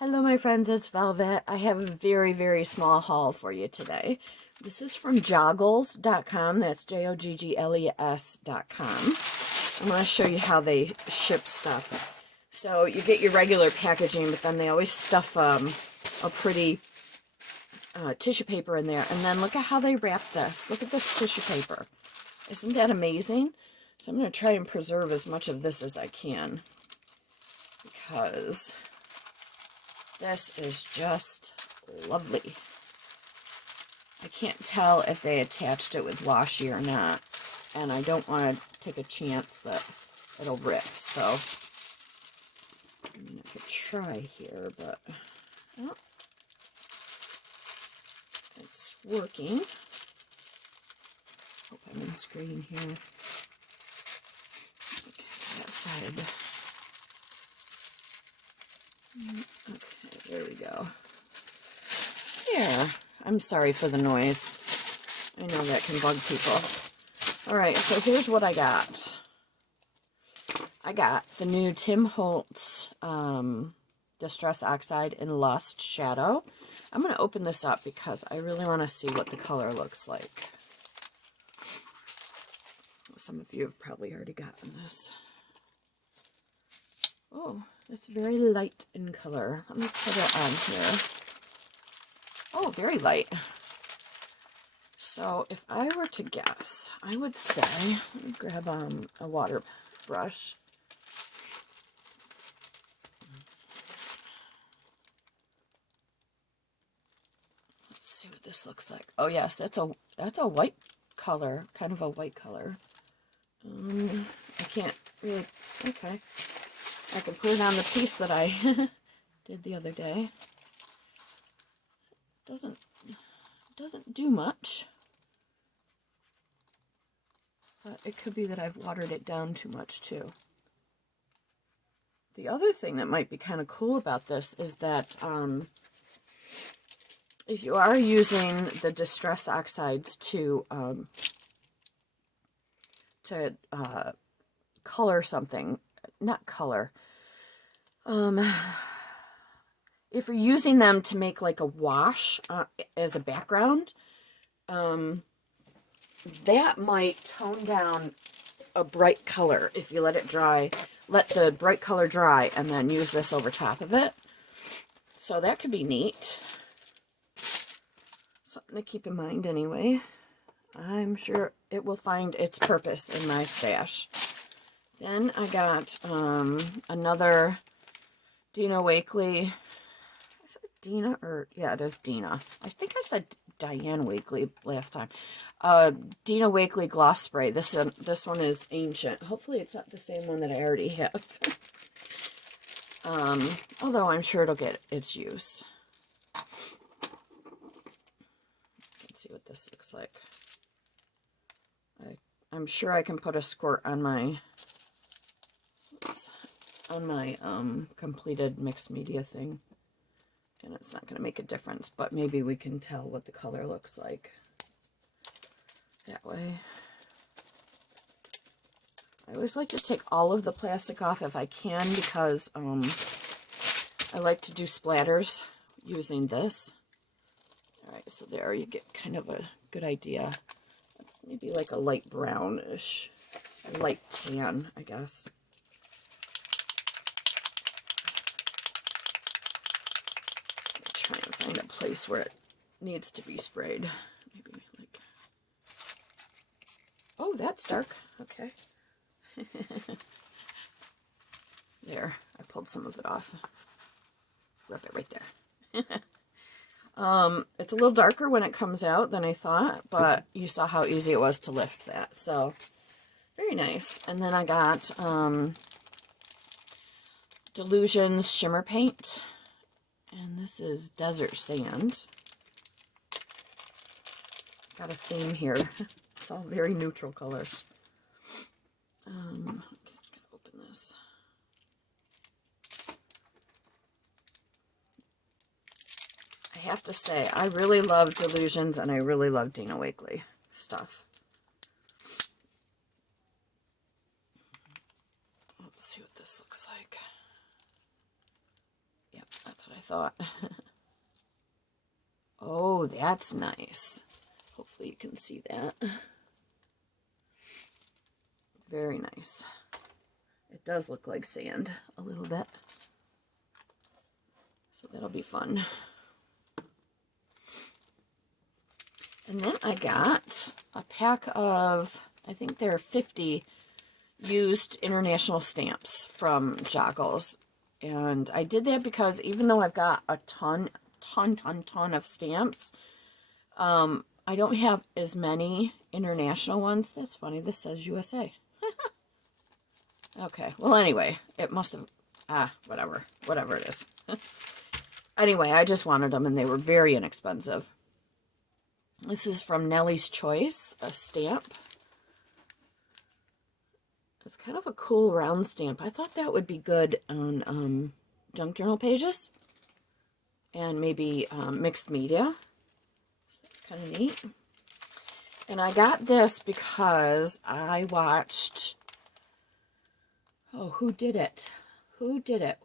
Hello my friends, it's Velvet. I have a very small haul for you today. This is from Joggles.com. That's Joggles.com. I'm going to show you how they ship stuff. So you get your regular packaging, but then they always stuff a pretty tissue paper in there. And then look at how they wrap this. Look at this tissue paper. Isn't that amazing? So I'm going to try and preserve as much of this as I can, because this is just lovely. I can't tell if they attached it with washi or not, and I don't want to take a chance that it'll rip, so I mean, I could try here, but oh, it's working. Hope I'm on screen here. Okay, that side. Okay, there we go. There. I'm sorry for the noise. I know that can bug people. Alright, so here's what I got. I got the new Tim Holtz Distress Oxide in Lust Shadow. I'm going to open this up because I really want to see what the color looks like. Some of you have probably already gotten this. Oh, it's very light in color. Let me put it on here. Oh, very light. So if I were to guess, I would say, let me grab a water brush. Let's see what this looks like. Oh yes, that's a white color, kind of a white color. I can't really, okay. I can put it on the piece that I did the other day. Doesn't do much. But it could be that I've watered it down too much too. The other thing that might be kind of cool about this is that if you are using the Distress Oxides to color something, not color, if you're using them to make like a wash as a background, that might tone down a bright color if you let it dry. Let the bright color dry and then use this over top of it. So that could be neat. Something to keep in mind anyway. I'm sure it will find its purpose in my stash. Then I got another Dina Wakley. Is it Dina or yeah, it is Dina. I think I said Diane Wakley last time. Dina Wakley gloss spray. This one is ancient. Hopefully it's not the same one that I already have. Although I'm sure it'll get its use. Let's see what this looks like. I'm sure I can put a squirt on my completed mixed media thing, and it's not going to make a difference, but maybe we can tell what the color looks like that way. I always like to take all of the plastic off if I can, because I like to do splatters using this. Alright, so there you get kind of a good idea. That's maybe like a light brownish, light tan, I guess. Try and find a place where it needs to be sprayed. Maybe like, oh, that's dark. Okay. There, I pulled some of it off. Rub it right there. It's a little darker when it comes out than I thought, but you saw how easy it was to lift that. So, very nice. And then I got Delusions Shimmer Paint. And this is Desert Sand. Got a theme here. It's all very neutral colors. Okay, I'm gonna open this. I have to say, I really love Delusions and I really love Dina Wakley stuff. Let's see what this looks like. Yep, That's what I thought. Oh, that's nice. Hopefully you can see that. Very nice. It does look like sand a little bit. So that'll be fun. And then I got a pack of, I think there are 50 used international stamps from Joggles. And I did that because even though I've got a ton of stamps, I don't have as many international ones. That's funny. This says USA. Okay. Well, anyway, it must have, whatever it is. Anyway, I just wanted them and they were very inexpensive. This is from Nellie's Choice, a stamp. It's kind of a cool round stamp. I thought that would be good on junk journal pages and maybe mixed media. So that's kind of neat. And I got this because I watched, oh, who did it? Who did it?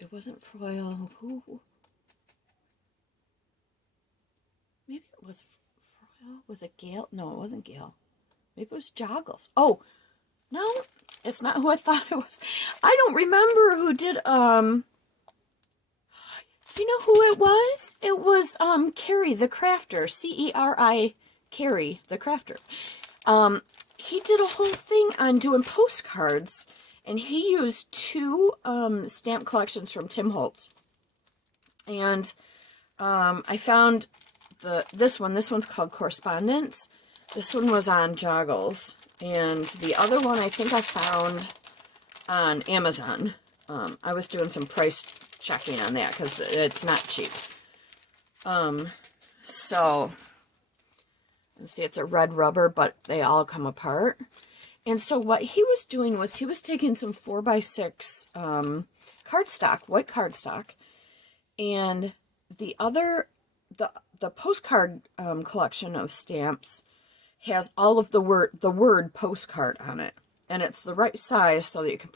It wasn't Froyle. Who? Maybe it was Froyle. Was it Gail? No, it wasn't Gail. Maybe it was Joggles. Oh, no, it's not who I thought it was. I don't remember who did, you know who it was? It was, Carrie the Crafter, C-E-R-I, Carrie the Crafter. He did a whole thing on doing postcards, and he used 2, stamp collections from Tim Holtz. And, I found this one's called Correspondence. This one was on Joggles. And the other one I think I found on Amazon. I was doing some price checking on that because it's not cheap. So, let's see, it's a red rubber, but they all come apart. And so what he was doing was he was taking some 4x6 cardstock, white cardstock, and the postcard collection of stamps has all of the word postcard on it, and it's the right size so that you can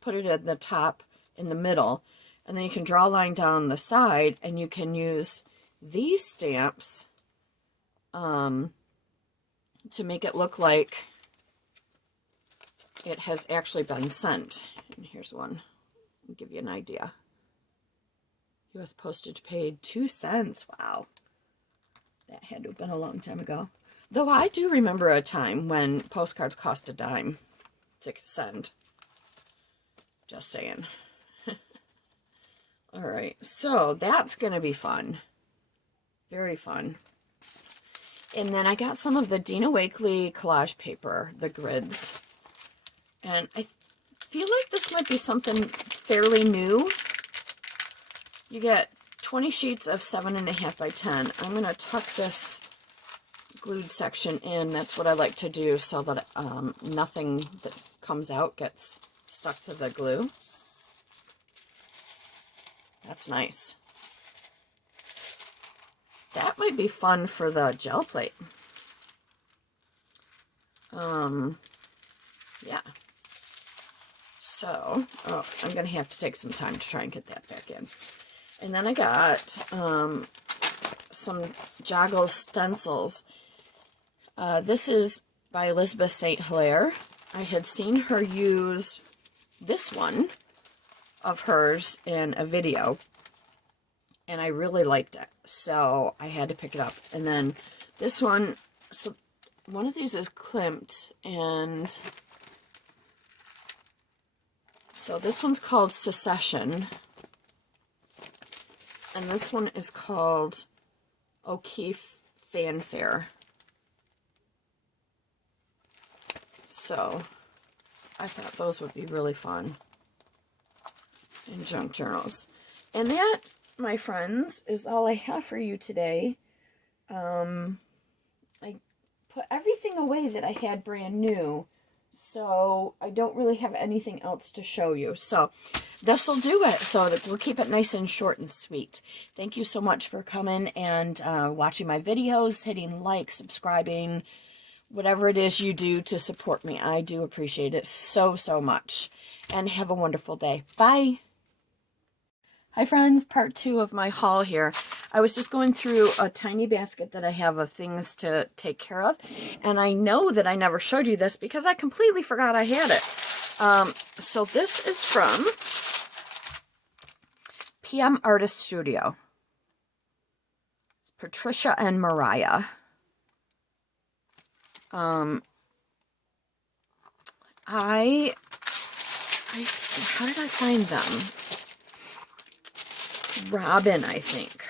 put it at the top in the middle, and then you can draw a line down the side, and you can use these stamps to make it look like it has actually been sent. And here's one. I'll give you an idea. U.S. postage paid 2 cents. Wow. That had to have been a long time ago. Though I do remember a time when postcards cost a dime to send. Just saying. Alright, so that's going to be fun. Very fun. And then I got some of the Dina Wakley collage paper, the grids. And I feel like this might be something fairly new. You get 20 sheets of 7.5 by 10. I'm going to tuck this glued section in. That's what I like to do so that nothing that comes out gets stuck to the glue. That's nice. That might be fun for the gel plate. Yeah. So, I'm going to have to take some time to try and get that back in. And then I got some Joggles stencils. This is by Elizabeth St. Hilaire. I had seen her use this one of hers in a video, and I really liked it, so I had to pick it up. And then this one, so one of these is crimped, and so this one's called Secession, and this one is called O'Keefe Fanfare. So I thought those would be really fun in junk journals. And that, my friends, is all I have for you today. I put everything away that I had brand new, so I don't really have anything else to show you. So this will do it. So we'll keep it nice and short and sweet. Thank you so much for coming and watching my videos, hitting like, subscribing, whatever it is you do to support me. I do appreciate it so, so much. And have a wonderful day. Bye. Hi friends, part 2 of my haul here. I was just going through a tiny basket that I have of things to take care of, and I know that I never showed you this because I completely forgot I had it. So this is from PM Artist Studio. It's Patricia and Mariah. How did I find them? Robin, I think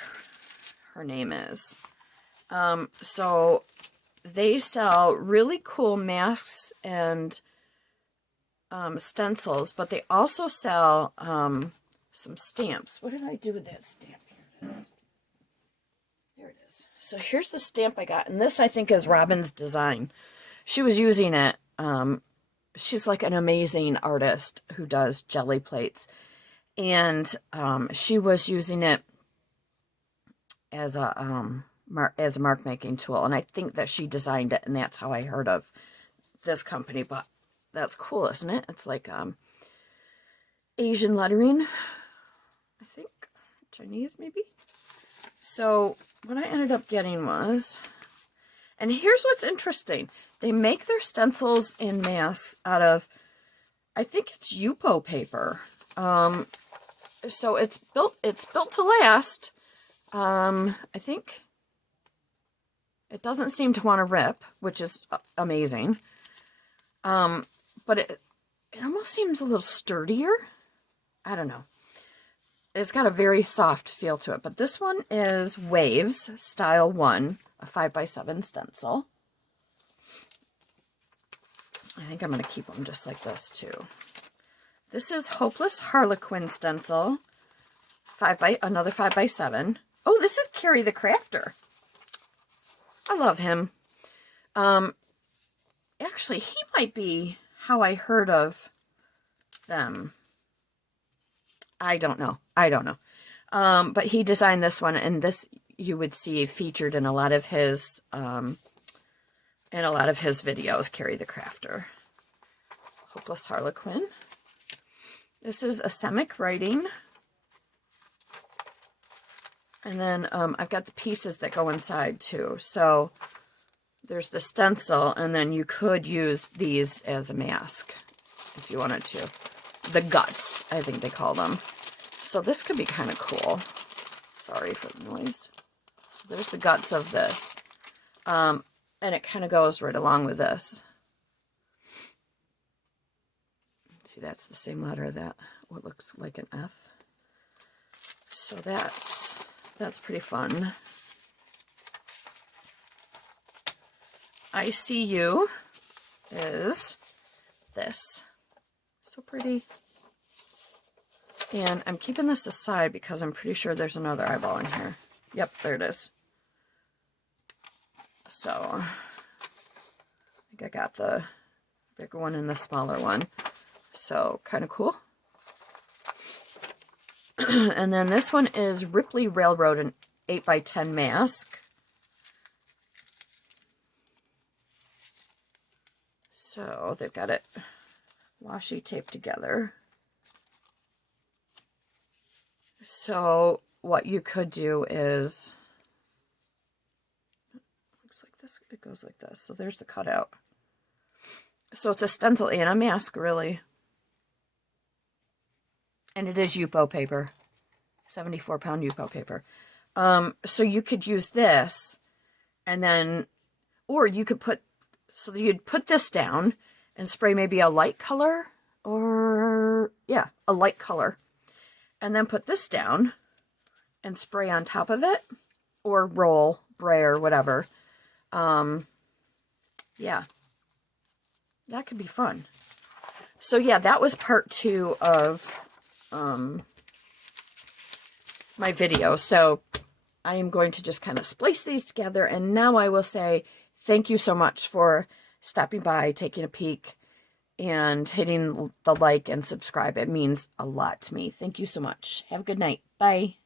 her name is. So they sell really cool masks and stencils, but they also sell some stamps. What did I do with that stamp? Here it is. Here it is. So here's the stamp I got, and this I think is Robin's design. She was using it. She's like an amazing artist who does jelly plates. And she was using it as a mark making tool, and I think that she designed it, and that's how I heard of this company. But that's cool, isn't it? It's like Asian lettering, I think, Chinese maybe. So what I ended up getting was, and here's what's interesting: they make their stencils and masks out of, I think it's Yupo paper. So it's built to last. I think it doesn't seem to want to rip, which is amazing. But it almost seems a little sturdier. I don't know. It's got a very soft feel to it. But this one is Waves Style 1, a 5x7 stencil. I think I'm going to keep them just like this too. This is Hopeless Harlequin stencil, another 5x7. Oh, this is Carrie the Crafter. I love him. Actually, he might be how I heard of them. I don't know. But he designed this one, and this you would see featured in a lot of his videos. Carrie the Crafter. Hopeless Harlequin. This is Asemic writing. And then I've got the pieces that go inside too. So there's the stencil, and then you could use these as a mask if you wanted to. The guts, I think they call them. So this could be kind of cool. Sorry for the noise. So there's the guts of this. And it kind of goes right along with this. See, that's the same letter that what looks like an F. So that's pretty fun. ICU is this. So pretty. And I'm keeping this aside because I'm pretty sure there's another eyeball in here. Yep, there it is. So I think I got the bigger one and the smaller one. So kind of cool. And then this one is Ripley Railroad, an 8x10 mask. So they've got it washi taped together. So what you could do is, looks like this, it goes like this. So there's the cutout. So it's a stencil and a mask, really. And it is Yupo paper, 74-pound Yupo paper. So you could use this, and then, or you could put, so you'd put this down and spray maybe a light color, or, yeah, a light color. And then put this down and spray on top of it, or roll, brayer, whatever. Yeah, that could be fun. So yeah, that was part 2 of my video. So I am going to just kind of splice these together, and now I will say thank you so much for stopping by, taking a peek, and hitting the like and subscribe. It means a lot to me. Thank you so much. Have a good night. Bye.